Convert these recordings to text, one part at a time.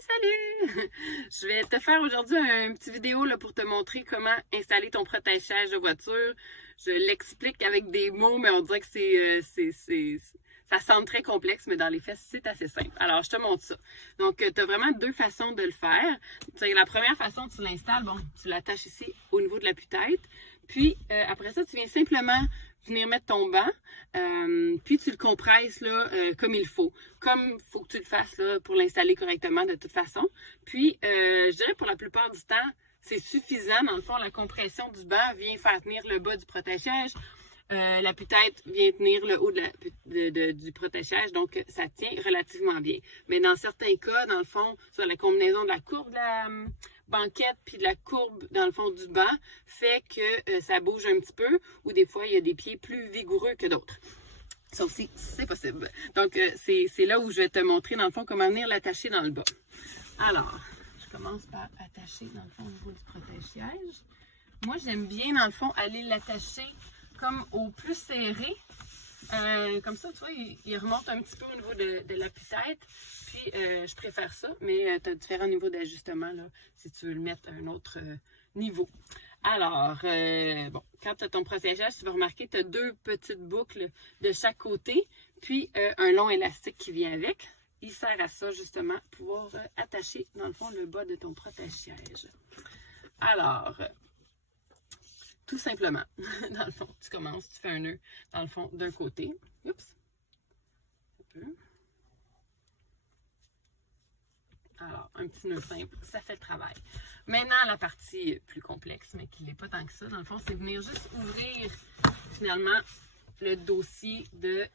Salut! Je vais te faire aujourd'hui un petit vidéo là, pour te montrer comment installer ton protège-siège de voiture. Je l'explique avec des mots, mais on dirait que ça semble très complexe, mais dans les faits, c'est assez simple. Alors, je te montre ça. Donc, tu as vraiment deux façons de le faire. La première façon, tu l'installes, bon, tu l'attaches ici au niveau de l'appui-tête. Puis, après ça, tu viens simplement venir mettre ton banc, puis tu le compresses là, comme il faut. Comme il faut que tu le fasses là, pour l'installer correctement de toute façon. Puis, je dirais pour la plupart du temps, c'est suffisant. Dans le fond, la compression du banc vient faire tenir le bas du protège-siège. L'appui-tête vient tenir le haut du protège-siège, donc ça tient relativement bien. Mais dans certains cas, dans le fond, sur la combinaison de la courbe de la banquette puis de la courbe dans le fond du banc fait que ça bouge un petit peu, ou des fois il y a des pieds plus vigoureux que d'autres. Ça aussi, c'est possible. Donc c'est là où je vais te montrer dans le fond comment venir l'attacher dans le bas. Alors, je commence par attacher dans le fond au niveau du protège-siège. Moi, j'aime bien dans le fond aller l'attacher comme au plus serré. Comme ça, tu vois, il remonte un petit peu au niveau de l'appui-tête. Puis, je préfère ça, mais tu as différents niveaux d'ajustement là, si tu veux le mettre à un autre niveau. Alors, bon, quand tu as ton protège-siège, tu vas remarquer que tu as deux petites boucles de chaque côté, puis un long élastique qui vient avec. Il sert à ça, justement, pouvoir attacher, dans le fond, le bas de ton protège-siège. Alors, tout simplement, dans le fond, tu commences, tu fais un nœud, dans le fond, d'un côté. Oups! Un peu. Alors, un petit nœud simple, ça fait le travail. Maintenant, la partie plus complexe, mais qui n'est pas tant que ça, dans le fond, c'est venir juste ouvrir, finalement, le dossier de...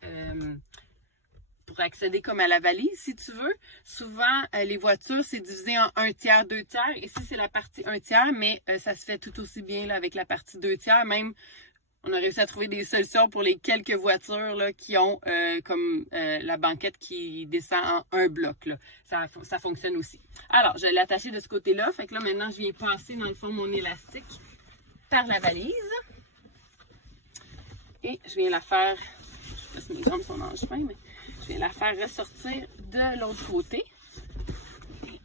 pour accéder comme à la valise, si tu veux. Souvent, les voitures, c'est divisé en 1/3, 2/3. Ici, c'est la partie 1/3, mais ça se fait tout aussi bien là, avec la partie 2/3. Même, on a réussi à trouver des solutions pour les quelques voitures là, qui ont comme la banquette qui descend en un bloc. Là. Ça fonctionne aussi. Alors, je l'ai attaché de ce côté-là. Fait que là, maintenant, je viens passer, dans le fond, mon élastique par la valise. Et je viens la faire... Je sais pas si mes jambes sont dans le chemin, mais... Je vais la faire ressortir de l'autre côté. J'ai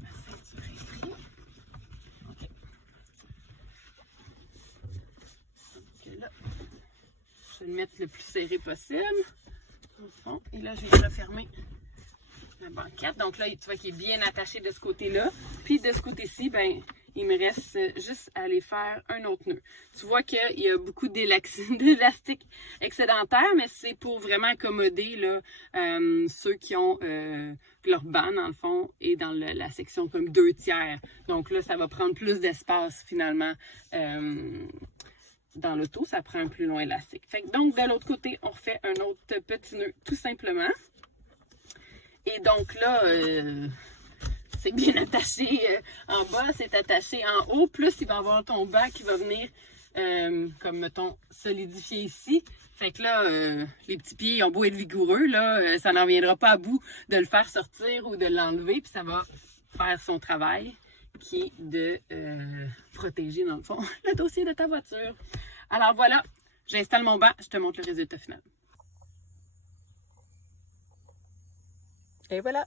ma ceinture ici. OK. Donc là, je vais le mettre le plus serré possible. Au fond. Et là, je vais refermer la banquette. Donc là, tu vois qu'il est bien attaché de ce côté-là. Puis de ce côté-ci, ben, il me reste juste à aller faire un autre nœud. Tu vois qu'il y a beaucoup d'élastique excédentaire, mais c'est pour vraiment accommoder là, ceux qui ont leur banc, dans le fond, et dans la section comme 2/3. Donc là, ça va prendre plus d'espace, finalement, dans l'auto. Ça prend un plus long élastique. Fait que donc, de l'autre côté, on refait un autre petit nœud, tout simplement. Et donc là... c'est bien attaché en bas, c'est attaché en haut. Plus, il va y avoir ton banc qui va venir, comme mettons, solidifier ici. Fait que là, les petits pieds ils ont beau être vigoureux, là, ça n'en viendra pas à bout de le faire sortir ou de l'enlever. Puis ça va faire son travail, qui est de protéger, dans le fond, le dossier de ta voiture. Alors voilà, j'installe mon banc, je te montre le résultat final. Et voilà!